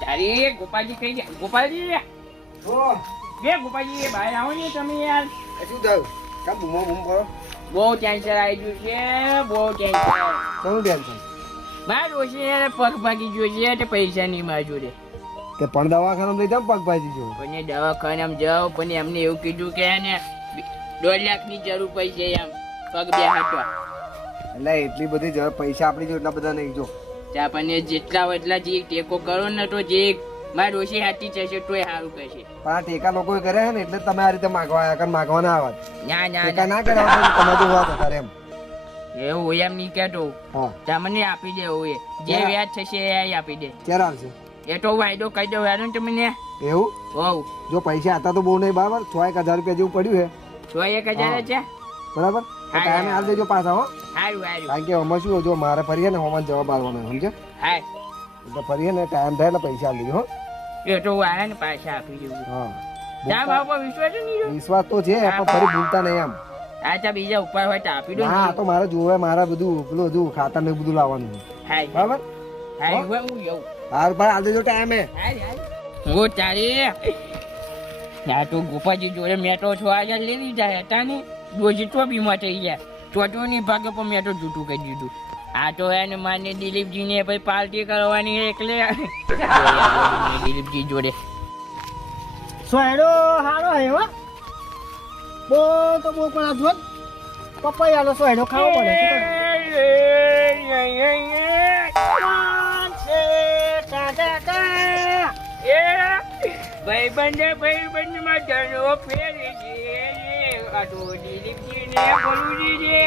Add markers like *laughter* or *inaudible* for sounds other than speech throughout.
તારી ગોપાલજી કઈ ગયા. ગોપાલજી! બે ગોપાલજી બહાર આવો ને તમે યાર. શું થયું? કામ બૂમો બૂમ કરો? બહુ ટેન્શન આવી ગયું છે બહુ ટેન્શન. શું ટેન્શન? બાર ઓછી પગ ભાગી ગયો છે તે પૈસા નહીં માર જોડે તે પણ દવાખાના લઈ જાવ પગ ભાગી ગયો? પણ દવાખાનામાં જાવ પણ એમને એવું કીધું કે એને દોઢ લાખની જરૂર પડી છે એમ. પગ બે હાટવા એટલે એટલી બધી પૈસા આપણી જો એટલા બધા નહીં જો. ત્યાં પણ જેટલા એટલા જે ટેકો કરો ને તો જે મારી ડોશી હાથી જશે તોય સારું કહેશે. પણ આ ટેકા લોકો કરે છે ને એટલે તમે આ રીતે માગવા આવ્યા કર માગવા ના આવત ના ના ટેકા ના. કરે તમે તો તમે કરે એમ. એવું એમ નહીં કેતો હા. તમને આપી દે એ જે? વ્યાજ થશે એ આપી દે. ક્યારે આવશે? એ તો વાયદો કહી દો યાર તમને. એવું? હોવ. જો પૈસા હતા તો બહુ નહીં બરાબર? છ એક હજાર રૂપિયા જેવું પડ્યું છે. છ એક હજાર છે? બરાબર? તો ટાઈમે હા. હાલ દેજો પાછા હો. સારું સારું કારણ કે અમે શું જો મારે ફરીએ ને હોમાં જવાબ આવવાનો સમજે હા એટલે ફરીએ ને ટાઈમ થાય એટલે પૈસા આપી દેજો હો. એ તો વાળા ને પાછા આપી દેવું. હા. વિશ્વાસ નહીં રહ્યો. વિશ્વાસ તો છે પણ ફરી ભૂલતા નહીં એમ આચા બીજા ઉપાય હોય તો આપી દો હા તો મારે જોવે મારે બધું પેલું બધું ખાતર ને બધું લાવવાનું. બરાબર? હાલ હું. ભાઈ હાલ દેજો ટાઈમે. હાય. હું તારી આ તો ગોપાજી જોડે મેં તો છો હજાર લઈ લીધા હતા ને ડોઝી તો બીમાર થઈ ગયા નહીં ભાગે પણ મેં તો જૂઠું કહી દીધું આ તો એને માને દિલીપજીને ભાઈ પાર્ટી કરવાની એટલે દિલીપજી જોડે સોયડો હારો હે બો તો બો પણ આજો પપૈયાનો સોયડો ખાવો પડે કરું? છે કાકા કા ભાઈ ભાઈબંધમાં ધનો ફેરે છે આ તો દિલીપજી છે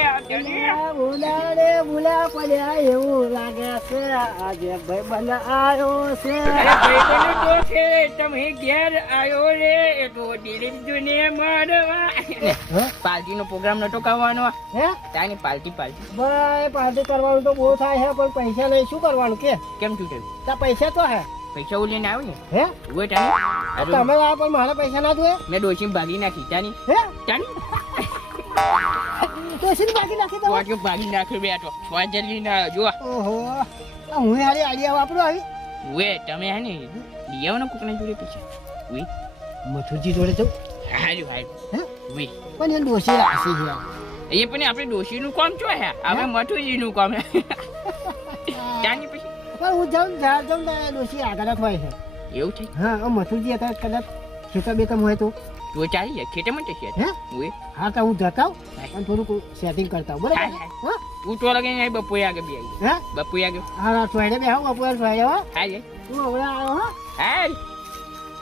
ભૂલા પડ્યા એવું લાગે છે. આજે ભાઈ આવ્યો છે. અરે તો છે. તમે ઘેર આયો રે. એ તો દિલીપજી ને મારવા. હે? નો પ્રોગ્રામ નતો કરવાનો. હે? તાની પાર્ટી પાર્ટી ભાઈ પાર્ટી કરવાનું તો બહુ થાય છે પણ પૈસા નહીં શું કરવાનું કે? કેમ શું તા પૈસા તો હે. પૈસા આવ્યો ને હે? ઊભો ટાણી? તમે આ પણ મારા પૈસા ના જોયે મેં ડોશી ભાગી નાખી ટાણી? હે? ટાણી? *laughs* તો ભાગી નાખી તો વાટ્યો ભાગી નાખ્યો બેટો છ ના જો ઓહો. આ હું હારી આડિયા વાપરો આવી? ઉવે તમે હે ને લઈ આવો ને કોકના જોડે પૈસા. વે મથુરજી જોડે જવું હારું હારું. હે? વે પણ એ ડોશી રાશી છે એ પણ આપણે ડોશીનું કામ છો હે? હવે મથુરજીનું કામ હે. *laughs* પછી પણ હું જાઉં જ્યાં જાઉં તો ડોસી આગળ જ હોય છે. એવું છે? હા આ મથુરજી હતા કદાચ ખેતર બેતમ હોય તો. તો ચાલી જાય ખેતરમાં તો છે? હે? હું હા તો હું જતા અને થોડુંક સેટિંગ કરતા બરાબર? હા, હા. તું તો લગે નહીં બપોરે આગળ બે આવી હા? બપોરે આગળ. હા હા સોયડે બે હા બપોર સોયડે હો. હા જે તું હવે આવ્યો હા. હા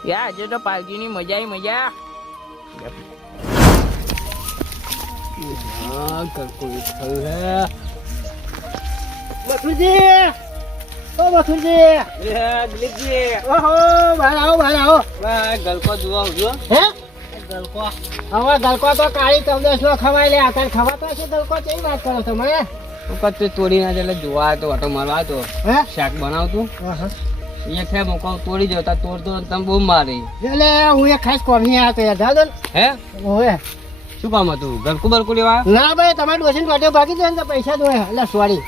યા આજે તો પાર્કીની મજા આવી મજા. હા કરકો થયું હે. મથુરજી ઓ મથુરજી દિલીપજી. ઓહો ભાઈ આવો ભાઈ આવો. ગલકો જોવા જો હે? ગલકો. હવે ગલકો તો કાળી તમને શું ખવાય લે? અત્યારે ખવાતો હશે ગલકો? કેવી વાત કરો તમે વખત તોડી ના એટલે જોવા તો ઓટો મારવા તો હે? શાક બનાવતું. એ ખે છે મોકો તોડી જતા તોડતો તમે બહુ મારી. એટલે હું એ ખાસ કોમી આ તો યાદ હે? ઓવે શું કામ હતું? ગરકુ બરકુ લેવા? ના ભાઈ તમારી ડોસીન ટોટીઓ બાકી છે ને તો પૈસા ધોયા એટલે સોરી.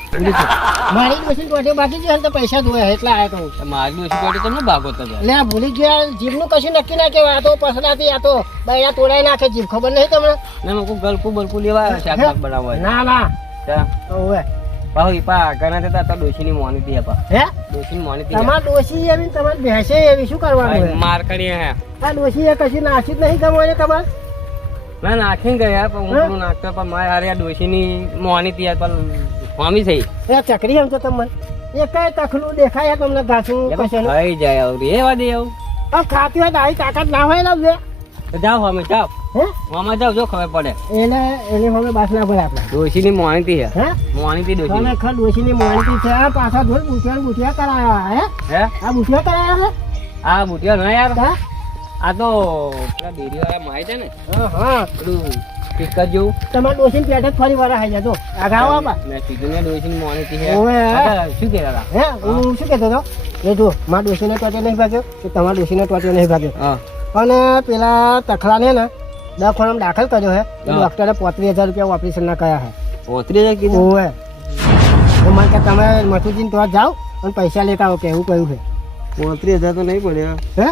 મારી ડોસીન ટોટીઓ બાકી છે ને તો પૈસા ધોયા એટલે આયા તો મારી ડોસી કોટી તમને ભાગો તો એટલે ભૂલી ગયા જીભનું કશું નક્કી ના કહેવાય. આ તો પસડાતી આ તો બૈરા તોડાઈ નાખે. જીભ ખબર નહીં તમને? ને મોકો ગલકુ બરકુ લેવા શાક શાક બનાવવા ના ના. ઓવે ઘણા થતા તો ડોસીની મોની હે? ડોસીની તમારે ડોસી એવી તમારે ભેંસે એવી. શું કરવાનું માર કરી હે. આ ડોસી એ કશી નાસી જ નહીં તમારે તમારે? ના નાખીને ગયા પણ હું? નાખતો પણ મારે હારે આ ડોસીની મોની તી પણ હોમી થઈ એ ચકરી સમજો તમને એ કઈ તખલું દેખાય તમને ઘાસું કશું થઈ જાય આવું રેવા દે આવું. આ ખાતી હોય તો આવી તાકાત ના હોય ને તો જાઓ અમે જાઓ. હે? મામા જાઓ જો ખબર પડે. એને એની હવે બાસ ના પડે આપણે. ડોસીની મોની તી હે? હે? ડોશી તી ખર ડોશીની મોનતી છે? આ પાછા ધોઈ બુટિયા બુટિયા કરાયા હે? હે? આ બુટિયા કરાયા હે? આ બુટિયા ના યાર. હે? આ તો પેલા ડેરી વાળા માય છે ને. હા પેલું સ્પીકર જેવું. તમારે ડોશીને પેટે જ ફરી વાર આવી જતો આગાવ આપા મેં કીધું ને ડોસીની મોની તી હે. તો શું કહેતા હતા? હે હું શું કહેતો હતો? એ જો મારા ડોશીને ટોટે નહીં ભાગ્યો કે તમારા ડોશીને ટોટે નહીં ભાગ્યો. હા. અને પેલા તખલાને ને દવાખાનામાં દાખલ કર્યો હે. ડોક્ટરે પોત્રીસ હજાર રૂપિયા ઓપરેશનના કયા હે. પોતરી હજાર કીધું? હોય તો મને કે તમે મથુજીને તો જાઓ અને પૈસા લેતા આવો કે એવું કહ્યું છે પોત્રીસ હજાર તો નહીં પડ્યા. હે?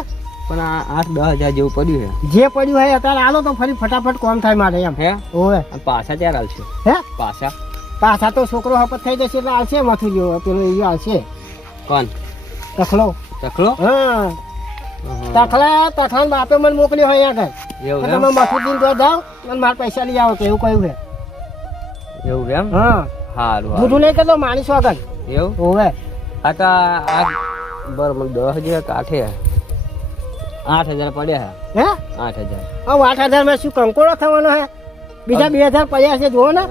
પણ આ આઠ દસ હજાર જેવું પડ્યું જે પડ્યું હોય અત્યારે આલો તો ફરી ફટાફટ કોમ થાય મારે એમ. હે? ઓવે. પાછા ત્યારે આવશે હે? પાછા? પાછા તો છોકરો હપત થઈ જશે એટલે આવશે માથું જેવો પેલો એ આવશે કોણ? તખલો. તકલો હા. તખલા તખલા બાપે મને મોકલ્યો હોય આગળ. એવું તમે માથું દિન તો જાઓ અને મારા પૈસા લઈ આવો તો એવું કહ્યું છે. એવું એમ? હા. સારું જૂઠું નહીં કરતો માનીશું આગળ. એવું? ઓવે. આ તો આ બરાબર દસ હજાર કાઠે. આઠ હજાર પડ્યા હે હે? આઠ હજાર. હવે આઠ હજારમાં શું કંકોડો થવાનો હે બીજા બે હજાર પડ્યા છે જુઓ ને.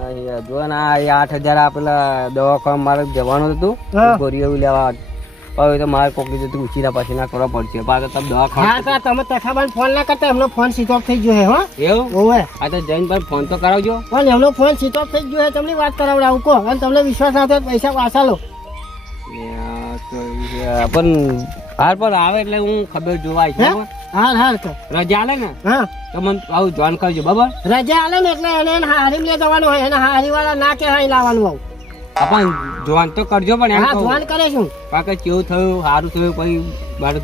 જુઓ જો ને આ આઠ હજાર આ પેલા દવાખાના મારે જવાનું હતું. ગોરીઓ લેવા હવે તો મારે કોક જતું ઉછીના પછી ના કરવા પડશે. પાછા તમે દવા દવાખાના તો તમે તખાબાન ફોન ના કરતા એમનો ફોન સ્વિચ ઓફ થઈ ગયો હે હો. એવું? ઓવે. આ તો જઈને ભાઈ ફોન તો કરાવજો. પણ એમનો ફોન સ્વિચ ઓફ થઈ ગયો હે તમને વાત કરાવડાવું કહો. અને તમને વિશ્વાસ થાય પૈસા પાછા લો. પણ હાર પર આવે એટલે હું ખબર જોવાય છે? હાર હાર રજા આલે ને? હા. તો મને આવું જોન કરજો બરાબર? રજા આલે ને એટલે એને હારી લે જવાનું હોય એને હારી વાળા ના કે હાઈ લાવવાનું આવું. આપણ જોન તો કરજો પણ હા જોન કરે શું? કાકે કેવું થયું? સારું થયું? કોઈ મારે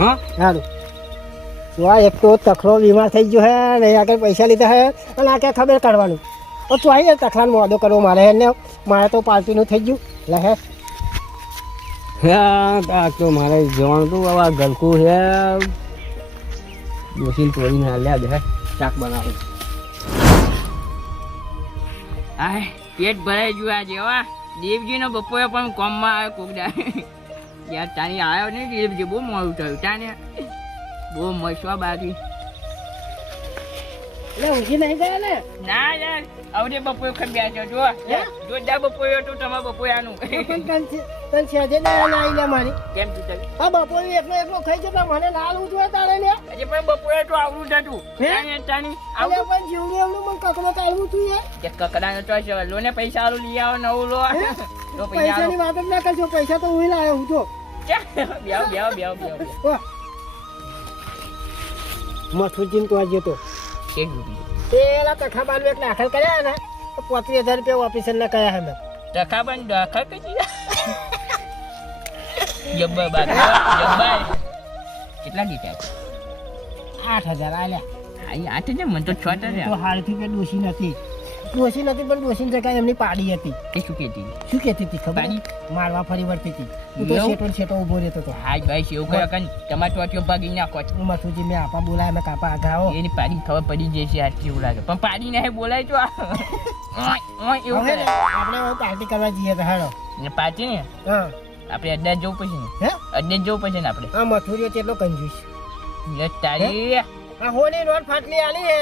હા? સારું જો આ એક તો તખલો બીમાર થઈ ગયો હે ને આગળ પૈસા લીધા હે અને આ કે ખબર કાઢવાનું તો તું આવી તખલાનો મોડો કરવો મારે એને મારે તો પાર્ટીનું થઈ ગયું. લે હા. આ તો મારે જવાનું હતું. હવે આ ગલકું છે દોશીને તોડીને હાલ્યા દે શાક બનાવું. આ પેટ ભરાઈ ગયું આજે જેવા દેવજીનો બપોરે પણ કોમમાં આવ્યો કોકડા યાર તારી આવ્યો નહીં દેવજી બહુ મોડું થયું તાને. બહુ મસવા બાકી. એટલે ઊંઘી નહીં ગયા ને? ના યાર. આવડે બપોરે ખબ્યા છો જો જોરદાર બપોરે હતું તમારે બપોરાનું પણ તન તને સહેજે ના આવી લે મારી. કેમ તું આ બપોરે એકલો એકલો ખાઈ જતા મને ના આલવું જોઈએ તારે ને હજી પણ બપોરે તો આવડું જ હતું. હે? તાની આવડું? પણ જીવડું એવડું મને કકડો કાઢવું તું યાર કે કકડાનો તો છે લો ને પૈસા આલું લઈ આવો નવું લો. તો પૈસા ની વાત જ ના કરજો પૈસા તો હું લાયો હું તો. બ્યાવ બ્યાવ બ્યાવ બ્યાવ વાહ. તો આજે તો કે રૂપિયા પેલા તખાબાન એક દાખલ કર્યા ને તો પોત્રીસ હજાર રૂપિયા ઓફિસર ને કયા હે મેં ટકા દાખલ કરી જબ્બા જબ્બર. કેટલા ડિટેલ આઠ હજાર આલ્યા. આ આઠ હજાર મને તો છ તો હજાર હાલથી કે દોષી નથી. ડોસી નથી પણ ડોસીની જગ્યાએ એમની પાડી હતી. એ શું કહેતી શું કહેતી હતી ખબર? મારવા ફરી વળતી હતી. હું તો એવું? શેટો શેટો ઊભો રહેતો હતો. હા ભાઈ એવું કરે કન તમાર ટોટીઓ ભાગી નાખો છો. હું મથુરજી મેં આપા બોલાય મેં કાપા આઘાઓ એની પાડી ખબર પડી જશે આટલી કેવું લાગે. પણ પાડી ને બોલાય તો એવું કરે આપણે પાર્ટી કરવા જઈએ તો હાલો. ને પાછી ને? હા. આપણે અડ્ડા જવું પછી ને? હે? અડ્ડા જવું પછી ને આપણે? હા મથુરીઓ કેટલો કંજૂસ. લે તારી. આ હોની રોડ ફાટલી આલી હે.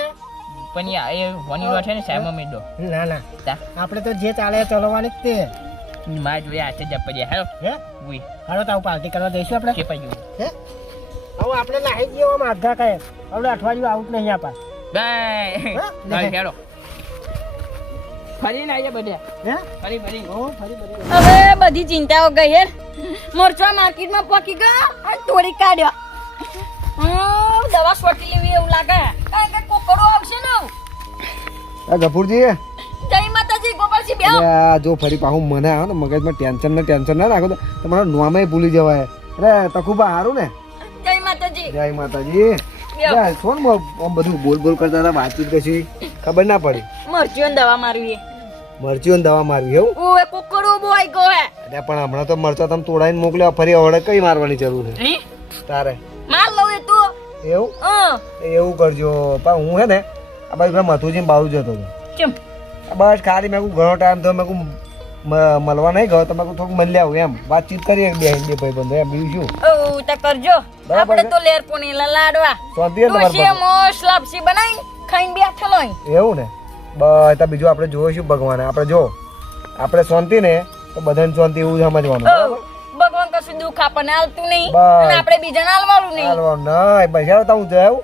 પણ એ હોની છે ને સાઈમાં મીડો ના ના. તા. આપણે તો જે ચાલે ચલાવવાની જ તે. મારા જોડે હાથે જ પડ્યા હેલો. હે? ઉઈ. હાલો તાવ આવું પાર્ટી કરવા જઈશું આપણે? કે પાડ્યું હે? હવે આપણે નાહી ગયો આમ કહે આપણે અઠવાડિયું આઉટ નહીં આપા. બાય. હા? ચાલ ફરી ના બધા. હે? ફરી ફરી. ઓ ફરી ફરી. હવે બધી ચિંતાઓ ગઈ હે. મોરચો માર્કેટમાં પકી ગયો અને તોડી કાઢ્યો. દવા સોટી લેવી એવું લાગે? કારણ કે કોકડો આવશે ને આ ગફુરજી. જય માતાજી ગોપાલજી બે આ જો ફરી પાછું મને આવે ને મગજમાં ટેન્શન ને ટેન્શન ના રાખો તો તમારા નોમે ભૂલી જવાય. અરે તખુબા હારું ને. જય માતાજી. જય માતાજી. આમ બધું બોલ બોલ કરતા હતા વાતચીત કશી ખબર ના પડી. મરચીઓને દવા મારવી મરચીઓ દવા મારવી એવું? ઓએ કોકડો બહુ આવી ગયો હે. અરે પણ હમણાં તો મરચા તમે તોડાઈને મોકલ્યા ફરી હવે કઈ મારવાની જરૂર છે? તારે. માર તું એવું? એવું કરજો. પણ હું હે ને આ બાજુ પેલા મથુજી બાજુ જતો હતો. બસ ખાલી મેં ઘણો ટાઈમ થયો મેં મળવા નહીં ગયો તો મેં થોડુંક મળી આવું એમ. વાતચીત કરીએ બે બે ભાઈ બંધો એમ બીજું શું? તો કરજો. આપણે તો લેર પોણી લાડવા. પાસે? મોસ લાપસી બનાવી ખાઈને બેઠેલો. એવું ને? બસ તો બીજું આપણે જોઈશું ભગવાન. આપણે જો આપણે શાંતિ ને તો બધાને શાંતિ એવું સમજવાનું. ભગવાન કશું દુઃખ આપણને હાલતું નહીં. અને આપણે બીજાને હાલવાનું નહીં. હાલવાનું ના પૈસા તો હું જાઉં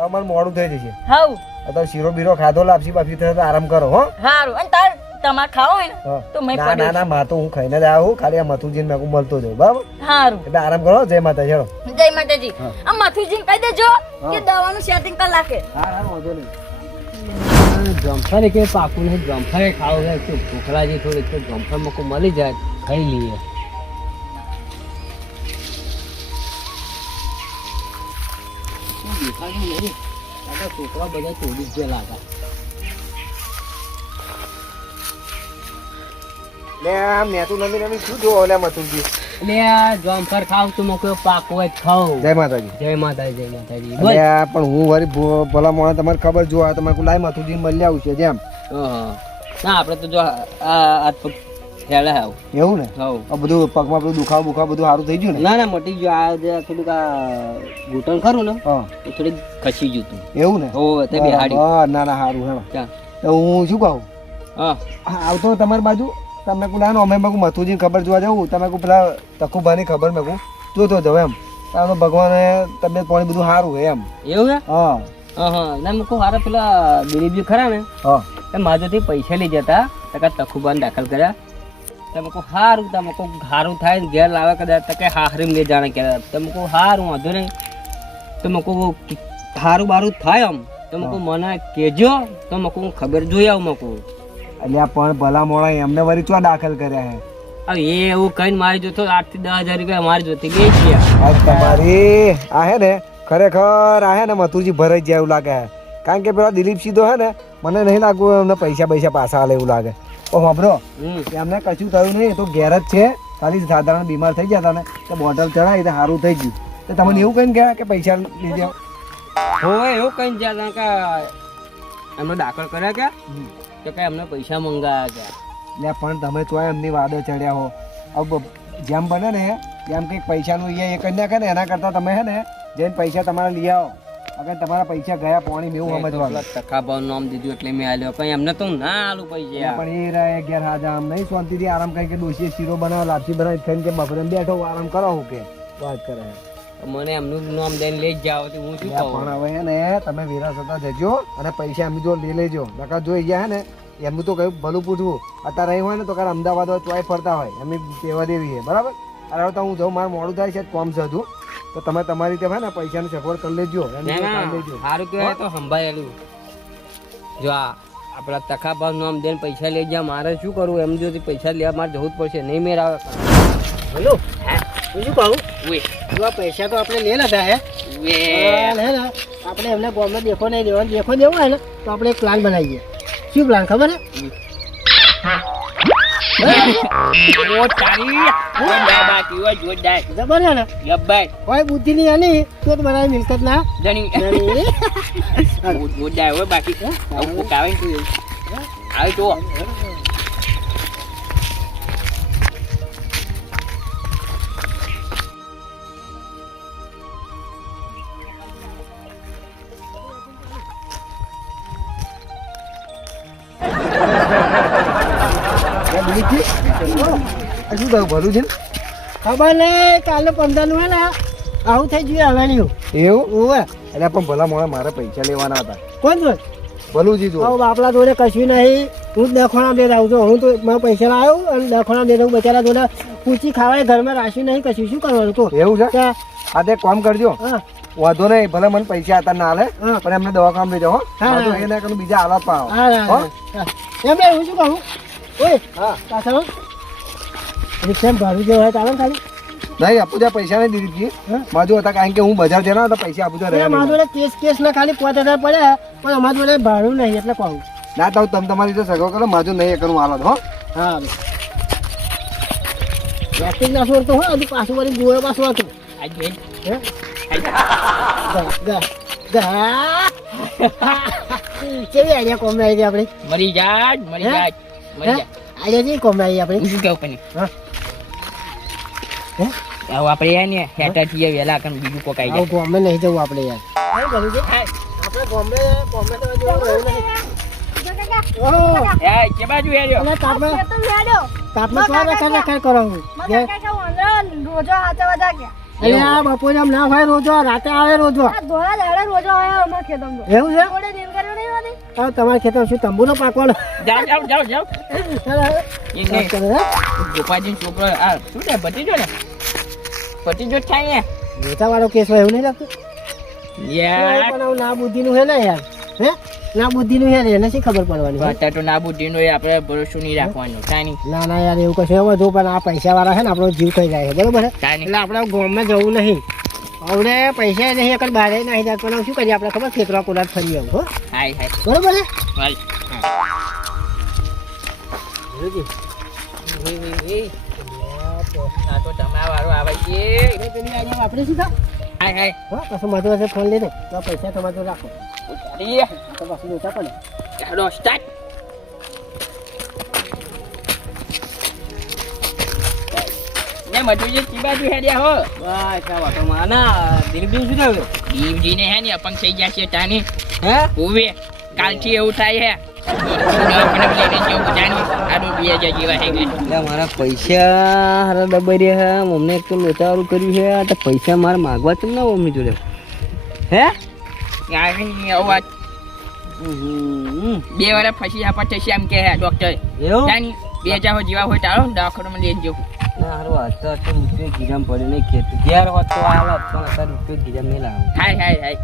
તમારે મોડું થઈ જશે. હવ. તો શીરો બીરો ખાધો લાપસી બાપસી થયો તો આરામ કરો હો. હારું. અને તાર તમારે હોય ને તો મેં ના ના ના માં તો હું ખાઈને જ આવું. ખાલી આ મથુજીને મેં મળતો જાઉં. બરાબર? હારું. એટલે આરામ કરો જય માતા ચલો જય માતાજી. આ મથુજી કહી દેજો કે દવાનું સેટિંગ કરી નાખે હા હા વાંધો નહીં. જમફર કે પાકું ને જમફર ખાવ ભૂખલા જે થોડીક તો જમફર મળી જાય ખાઈ લઈએ. છોકરા બધા તોડી જ ગયા લાગે લે મેં તો નમી નમી શું જોવો લે મથુરજી જોમફર ખાવ તો મોકલો પાકો જ ખાવ જય માતાજી. જય માતાજી જય માતાજી. આ પણ હું ભલા મોણા તમારે ખબર જો આ તમારે લાઈ મથુરજી મળી આવું છે જેમ. ના આપણે તો જો આ પગ આવ એવું ને? હવ. આ બધું પગમાં બધું દુખાવ બુખાવ બધું સારું થઈ ગયું ને? ના ના મટી ગયું. આ થોડુંક આ ઘૂંટણ ખરું ને હા. એ થોડીક ખસી ગયું તું એવું ને? હો તે બિહાડી. હા ના ના સારું ચાલ તો હું શું કહું? હા. આવતો તમારી બાજુ. તમને કહું લાનો અમે મેં મથુજી ખબર જોવા જાઉં. તમે કુ પેલા તકુભાની ખબર મેં કહું. જોતો જાઉં એમ. તારો ભગવાને તબિયત પાણી બધું સારું એમ. એવું હે? હા. હા ના હારા પેલા દિલીપજી ખરા ને હા. એ મારાથી પૈસા લઈ જતા તકા તખુબાન દાખલ કર્યા. તમે કહો હારું તમે કહો હારું થાય ને ઘેર લાવે કદાચ તો કે હાહરીમ લઈ જાણે કે તમે કહો હારું વાંધો નહીં. તમે કહો હારું બારું થાય આમ તમે કહો મને કહેજો તો મકો હું ખબર જોઈ આવું મકો અલ્યા પણ ભલા મોડા એમને વરી ચો દાખલ કર્યા હે? હવે એ એવું કહીને મારી જોતો આઠથી દસ હજાર રૂપિયા મારી જોતી ગઈ છે તમારી આ હે ને ખરેખર આ હે ને મથુરજી ભરાઈ જાય એવું લાગે કારણ કે પેલા દિલીપ સીધો હે ને મને નહીં લાગવું એમને પૈસા પૈસા પાછા આલે એવું લાગે. ઓ વાપરો એમને કશું થયું નહીં તો ઘેર જ છે. ખાલી સાધારણ બીમાર થઈ ગયા હતા ને તો બોટલ ચડાવી તો સારું થઈ ગયું. તો તમને એવું કહીને ગયા કે પૈસા લીધે હવે એવું કઈ જ્યાં કે એમને દાખલ કર્યા કે? તો કે એમને પૈસા મંગાયા કે? લે પણ તમે તો એમની વાદે ચડ્યા હો. હવે જેમ બને ને એમ કંઈક પૈસાનું એ કરી નાખે ને એના કરતાં તમે હે ને જઈને પૈસા તમારા લઈ આવો. અગર તમારા પૈસા ગયા પોણી મેવું અમે સમજવાનું. ટકા ભાવ નામ દીધું એટલે મેં આલ્યો. કઈ એમને તો ના આલું પૈસા. પણ એ રહે ઘેર હાજા આમ નહીં શાંતિથી આરામ કરી કે ડોસીએ શીરો બનાવો લાપસી બનાવી ખાઈને કે બપોરે બેઠો આરામ કરો હું કે. વાત કરે. મને એમનું નામ દઈને લઈ જાવ તો હું શું કહું? પણ હવે ને તમે વિરાસતા જજો અને પૈસા એમની જો લઈ લેજો. નકા જોઈ ગયા ને એમનું તો કયું ભલું પૂછવું. અત્યારે રહી હોય ને તો કાલે અમદાવાદ હોય ચોય ફરતા હોય. એમની સેવા દેવી છે બરાબર? અરે તો હું જાઉં મારે મોડું થાય છે કોમ છે હજુ. તો તમે તમારી રીતે ભાઈ ને પૈસાની સગવડ કરી લેજો. સારું કહેવાય તો સંભાળેલું. જો આ આપણા તખા ભાવ નામ દઈને પૈસા લઈ ગયા મારે શું કરવું? એમ જો પૈસા લેવા મારે જવું જ પડશે. નહીં મેળ આવે. બોલો હું? શું કહું? જો આ પૈસા તો આપણે લઈ લીધા હે? હે ને આપણે એમને ગોમે દેખો નહીં દેવાનો. દેખો દેવો હોય ને તો આપણે એક પ્લાન બનાવીએ. શું પ્લાન ખબર હે? હે. બુદ્ધિ નહીં આની તો બનાવી મિલકત ના જણી બાકી આવું ને તું શું થયું? ભલું છે ને? ખબર નહીં કાલે પંદરનું ને? આવું થઈ ગયું હવેણ્યું એવું? ઓવે. એટલે પણ ભલા મોણા મારે પૈસા લેવાના હતા. કોણ જોઈ ભલુંજી જો આવું બાપલા જોડે કશું નહીં. હું જ દખોણા રહું છું. હું તો મારા પૈસા લાવ્યો અને દખોણા બે રહું બચારા જોડે પૂછી ખાવાય ઘરમાં રાશી નહીં કશું શું કરવાનું તો? એવું છે? આ તે કામ કરજો. હા. વાંધો નહીં ભલે મને પૈસા હતા ના હા. પણ એમને દવાખાના લઈ જાઓ ના બીજા આવા પાવ હા હા, હો? હા. એમ નહીં હું શું કહું? ઓય હા. પાછળ રિક્ષા ભાડું જે હોય ચાલો ખાલી. નહીં આપું ત્યાં પૈસા નહીં દીધી હા? બાજુ હતા કારણ કે હું બજાર જના તો પૈસા આપું ત્યાં રહ્યા અમારા કેસ કેસ ના ખાલી પાંચ હજાર પડ્યા પણ અમારું જોડે ભાડું નહીં એટલે કહું. ના તો તમે તમારી રીતે સગો કરો માજુ નહીં કરું હાલત હો. હા પ્લાસ્ટિક ના તો હોય હજુ પાછું વળી ગોળે પાછું હતું હે? *laughs* કેવી આઈડિયા કોમ આવી આપણી? મરી જા મરી હે? જા મરી જા આઈડિયા જેવી કોમ આવી આપણી? શું કેવું પણ? હા? આપણે યાર ને હેટા થી વેલા કન બીજું કોક આવી આવું ગામમાં નહીં જવું આપણે યાર. આપણે ગામમે ગામમે તો હજુ રહ્યું નહીં જાય રોજો બપોરે ના હોય રાતે આવે રોજો. આ ધોળા દાડે રોજો હોય અમારા ખેતરમાં. તો. એવું છે? હવે તમારા ખેતર શું તંબુનો પાકવાનો જાઓ જાઓ જાઓ જાઓ? ગોપાજી છોકરો આ શું છે ભતીજો ને? ભતીજો જ થાય ને નેતાવાળો કેસ હોય એવું નહીં લાગતું? યાર. ના બુદ્ધિનું હે ને યાર હે? ના બુદ્ધિનું યાર એને શી ખબર પડવાની અત્યારે તો ના બુદ્ધિનો એ આપણે ભરોસો નહીં રાખવાનું કાંઈ નહીં. ના ના યાર એવું કશું જો પણ આ પૈસા વાળા છે ને આપણો જીવ થઈ જાય છે બરોબર એટલે આપણે ગામમાં જવું નહીં. હવે પૈસા નહીં એકર બહાર નહીં દે પણ શું કરીએ? આપણે ખબર ખેતરા કોલાટ ફરી આવું હો? હાય હાય. બરોબર છે? વાપરી શું થા હાય હાય. હો પાછું માધુ ફોન લઈ દે તો પૈસા તમારે રાખો. પાછું ઓછા પડે. ચાલો સ્ટાર્ટ ને મજૂરી કી બાજુ હેડ્યા હો. બસ આ વાતો માં? ના દિલીપજી શું થયું? દીવજીને હે ને અપંગ થઈ ગયા છે તાની હે? કાલથી એવું થાય હે. મારા પૈસા હારા દબાઈ રહ્યા મમ્મી એક તો લોચારું કર્યું છે. તો પૈસા મારે માગવા છે ને મમ્મી જોડે. હે? બે વાર પછી આપા થશે એમ કે હે ડોક્ટર બે હજાર જેવા હોય તારો દાખલો લઈ જવું ના હારું આ તો તો રૂપિયો ગીરામ પડે નહીં ખેત ઘેર હોત તો આલો પણ અત્યારે રૂપિયો ગીરામ નહીં લાવો. હાય હાય હાય.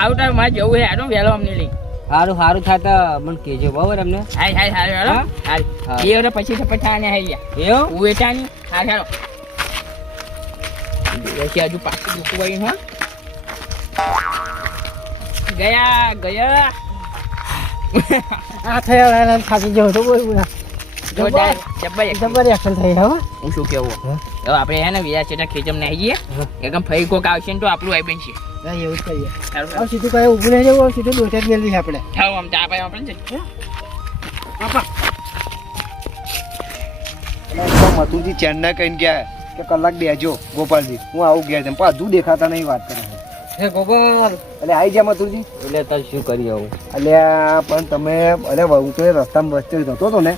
આવું તો મારે જવું હે આડું વહેલો અમને લઈ. હારું સારું થાતા મને કેજો બરાબર હાય હાય હાય હાલો હાલ. હા. બે પછી તો પછી આને હઈ ગયા એવું હું એટાની હાલ હાલો. હજુ પાછું દુખું હોય હો. ગયા ગયા. આ થયા થાકી જવું તો કોઈ બોલા જોરદાર જબર એક્શન થઈ હો. હું શું કેવું? હવે આપણે હે ને વિરાજ ચેટા ખેતમ ને આવીએ એકદમ ફરી કોક આવશે ને તો આપણું આઈ બનશે. એવું જ કરીએ સારું સીધું કઈ ઊભું નહીં જવું સીધું દોઢ જ મેળવી આપણે. થાવ આમ ચા પાય આપણે છે એટલે મથુરજી ચેન્નાઈ કહીને ગયા કે કલાક બેજો ગોપાલજી. હું આવું ગયા છે પણ હજુ દેખાતા નહીં વાત કરે. હે ગોપાલ. એટલે આવી જા મથુરજી. એટલે તાર શું કરી આવું? એટલે પણ તમે અરે હું તો એ રસ્તામાં વચ્ચે જતો હતો ને.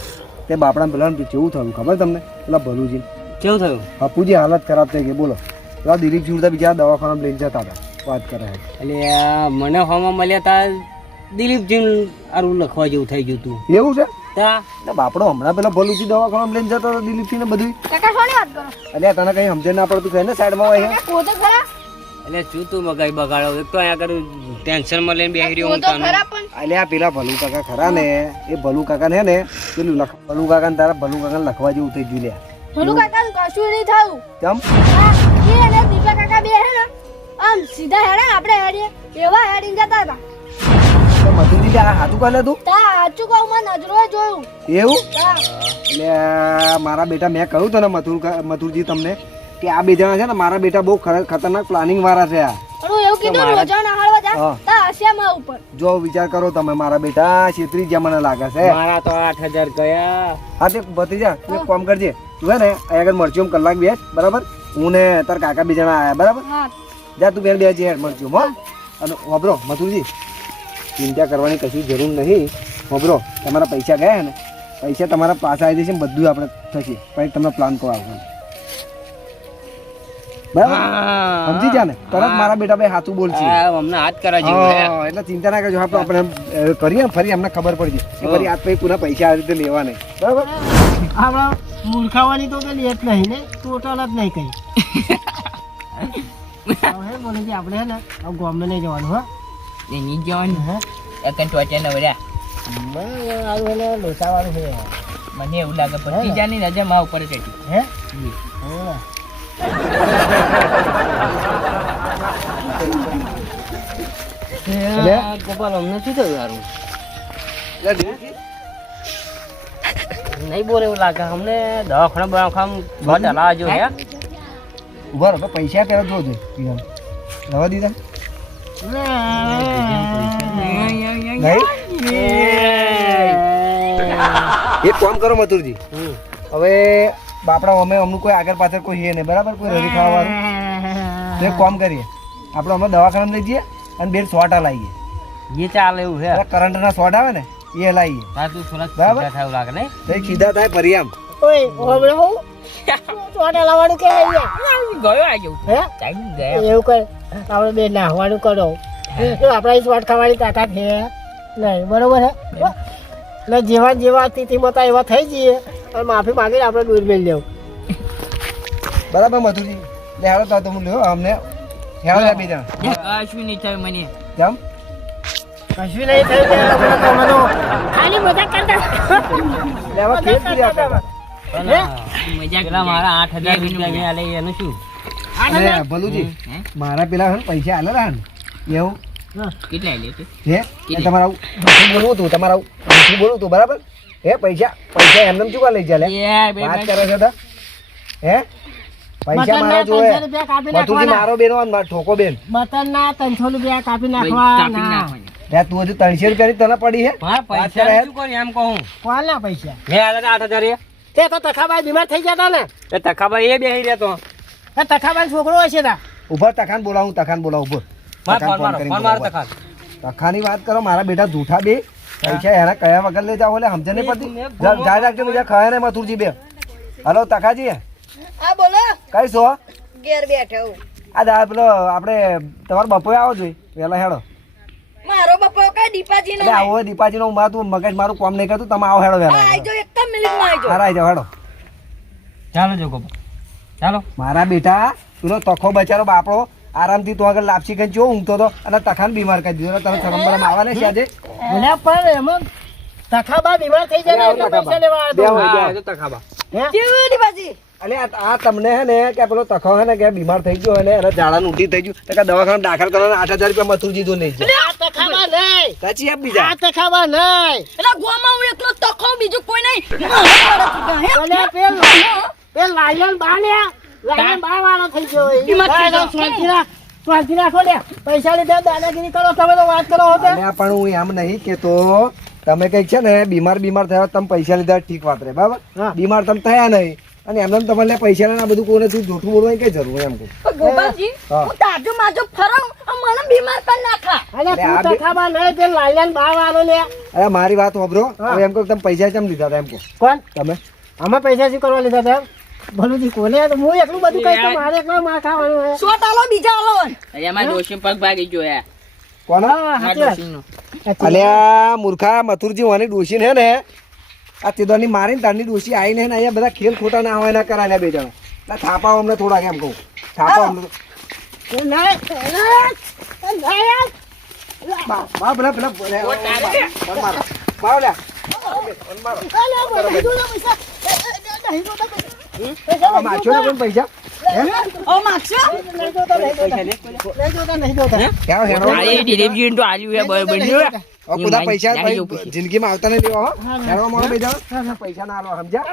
તે બાપડા પેલા કેવું થયું ખબર તમને? પેલા ભલુજી. કેવું થયું? બાપુજી હાલત ખરાબ થઈ ગઈ બોલો. પેલા દિલીપ જોડતા બીજા દવાખાના લઈને જતા હતા વાત કરે એટલે આ મને હોમાં મળ્યા તા દિલીપજી આરું લખવા જેવું થઈ ગયું તું. એવું છે? બાપડો હમણાં પેલા ભલુજી દવાખાના લઈને જતા હતા દિલીપસિંહ ને બધું એટલે તને કઈ સમજણ ના પડતું છે ને સાઈડમાં હોય. પોતે ખરા? એટલે શું તું મગાઈ બગાડો? એક તો અહીંયા કરું ટેન્શનમાં લઈને બેહી રહ્યો હું તને એટલે આ પેલા ભલુ કાકા ખરા ને. એ ભલુ કાકા ને ને પેલું લખ ભલુ કાકા ને તારા ભલુ કાકા લખવા જેવું થઈ ગયું લ્યા. ભલુ કાકા કશું નહીં થયું. કેમ? એ અને દીપા કાકા બે હે ને આમ સીધા હેડે આપણે હેડીએ. એવા હેડીને જતા હતા. તો મધુજી આ હાથું કાલે તું? તા સાચું કહું મેં નજરોએ જોયું. એવું? એટલે મારા બેટા મેં કહ્યું તને મથુર મથુરજી તમને કે આ બે જણા છે ને મારા બેટા બહુ ખર- ખતરનાક પ્લાનિંગ વાળા છે આ. જા હા. તા હસ્યા માં ઉપર. જો વિચાર કરો તમે મારા બેટા છેત્રી જ્યાં મને લાગે છે. મારા તો આઠ હજાર ગયા. હા તે ભત્રીજા તું એક કામ કરજે. તું છે ને અહીંયા આગળ મરચું કલાક બે બરાબર? હું ને તાર કાકા બે જણા આયા બરાબર? હા. જા તું બેન બે જે મરચું હો. અને વાપરો મથુરજી ચિંતા કરવાની કશું જરૂર નહીં. વાપરો તમારા પૈસા ગયા ને? પૈસા તમારા પાસે આવી જશે ને બધું આપણે થશે. પછી તમને પ્લાન કહો આવશે બરાબર? સમજી જા ને? તરત મારા બેટા ભાઈ હાથું બોલશે. આ અમને હાથ કરા જેવું એટલે ચિંતા ના કરજો આપણે આપણે કરીએ ફરી અમને ખબર પડી ફરી આજ પછી પુનઃ પૈસા આવી રીતે લેવા નહીં બરાબર? આપણા મૂર્ખાવાની તો કઈ લેત નહીં ને? ટોટલ જ નહીં કઈ. *laughs* હવે બોલે છે આપણે હે ને ગામને નહીં જવાનું હા. નહીં જવાનું. હે? એક ટોચે નવર્યા આવું લોસાવાળું છે. મને એવું લાગે બધી જાની રજા માં ઉપર ચડી હે? હા? આ ગોપાલ અમને શું થયું યારું નહીં બોલે એવું લાગે. અમને દવાખાના દવાખાના બહુ હલાવા જેવું હે? ઊભા રહો પૈસા ત્યારે જોજો. રવા દીધા? એક કામ કરો મથુરજી. હવે બાપડા અમે અમનું કોઈ આગળ પાછળ કોઈ હે નહીં બરાબર? કોઈ રવિ ખાવાનું. તો એક કામ કરીએ આપણે અમે દવાખાના લઈ જઈએ અને બે સોટા લાવીએ. એ ચાલે એવું છે. કરંટના સોટ આવે ને એ લાવીએ. બરાબર. સીધા થાય એવું લાગે ને તો સીધા થાય ફરી આમ. ઓય હોબળે હું? ચોટા લાવવાનું કે ગયો આ હે? એવું કર આપણે બે નાહવાનું કરો. આપણે અહીં ખાવાની તાકાત છે. નહીં બરોબર છે? એટલે જેવા જેવા તિથિ હતા એવા થઈ જઈએ. અને માફી માંગીને આપણે દૂર મેળ લેવું. બરાબર મથુરજી લે હાલો તો તમે લ્યો અમને હેળો લે બે જણા કશું નહીં થયું મને. કેમ? કશું નહીં થઈ ગયા તો ખાલી મજા કરતા. લેવા કે મજાક પેલા મારા આઠ હજાર રૂપિયા ગયા આલે એનું શું? ભલુજી? મારા પેલા પૈસા આલેલા ને એવું? કેટલા લે હે? એ આવું બોલવું હતું તમારે આવું જૂઠું બોલવું બરાબર? હે પૈસા પૈસા એમને શું લઈ જાય વાત કરે છે હે? પૈસા મારા જોવે. રૂપિયા મારો બેનો ઠોકો બેન. ત્રણસો રૂપિયા કાપી તું હજુ ત્રણસો રૂપિયાની તને પડી હે? પૈસા એમ કહું પૈસા? મેં આલા આઠ હજાર એ. તે તો તખાભાઈ બીમાર થઈ ગયા હતા ને. એ તખાભાઈ એ બેહી રહેતો. એ તખાભાઈ છોકરો હશે તા. ઉભર તખાન બોલાવું તખાન બોલાવું ઉભર તખાન. વાત કરો મારા બેટા જૂઠા બે. પૈસા એના કયા વગર લઈ જાવ એટલે સમજે નહીં પડતી? જાય રાખજો બીજા ખાયા ને મથુરજી બે. હલો તખાજી. હા બોલો. કઈ છો? ઘેર બેઠો આ દા પેલો આપણે તમારો બપોરે આવો જોઈએ વેલા હેડો. મારો બપો કઈ દીપાજી નો આવો દીપાજી નો તું મગજ મારું કામ નહીં કરતું તમે આવો હેડો મિનિટમાં હેડો. ચાલો જો ગોપા. ચાલો. મારા બેટા પેલો તખો બચારો બાપડો આરામથી તું આગળ લાપસી કઈ જો ઊંઘતો હતો અને તખાને બીમાર કરી દીધો. તમે શરમ બરમ આવા ને આજે. એના પર એમાં તખાબા બીમાર થઈ જાય ને એટલે પૈસા લેવા આવ્યો તો. તખાબા કેવી કેવું દીપાજી અલે આ આ તમને હે ને કે પેલો તખો હે ને કે બીમાર થઈ ગયો ને એને ઝાડાનું ઉઠી થઈ ગયું. તો કે દવાખાના દાખલ કરવાના આઠ હજાર રૂપિયા મથું જો નહીં આ તખાબા નહીં. સાચી આપ બીજા? આ તખાબા નહીં. એટલે ગોમાં હું એકલો તખો બીજું કોઈ નહીં. પેલ પેલ લાયન બા લે લાયન બા વાળો થઈ ગયો બીમાર થઈ ના, ના, ગયો. શાંતિ રાખ શાંતિ રાખો લે. પૈસા લીધા દાદાગીરી કરો તમે તો વાત કરો પણ હું એમ નહીં કેતો તમે કંઈક છે ને બીમાર બીમાર થયા તમે પૈસા લીધા ઠીક વાત રે બરાબર? બીમાર તમે થયા નહીં. અને એમને એમ તમારે પૈસા ના બધું કોને શું જૂઠું બોલવાની કઈ જરૂર એમ કહું. ગોપાલજી હું. તાજો માજો ફરાવ મને બીમાર કરી નાખા. અરે તું તખાબા નહીં લે. અરે મારી વાત સાંભળો હવે એમ કહું તમે પૈસા કેમ લીધા હતા એમ કહો. કોણ? તમે? અમે પૈસા શું કરવા લીધા હતા ભલુજી કોને હું એકલું બધું કહીશ મારે એકલા માર ખાવાનું હે. સો તાલો બીજા આલો અહીંયા ડોશી પગ ભાગી ગયો યાર કોના હા, મારા સાચી વાત. ડોશીનો. સાચી વાત. અલ્યા મૂર્ખા મથુરજી વાની ડોશી ને ને આ તેદોની મારીને તારની ડોશી આવીને ને અહીંયા બધા ખેલ ખોટા ના હોય ના કરાય બે જણા થાપા અમને થોડા કેમ કહું થાપા અમને પેલા પેલા મારો માછો ને પણ પૈસા. માગશો. જિંદગીમાં આવતા નહીં પૈસા ના આલો સમજ્યા?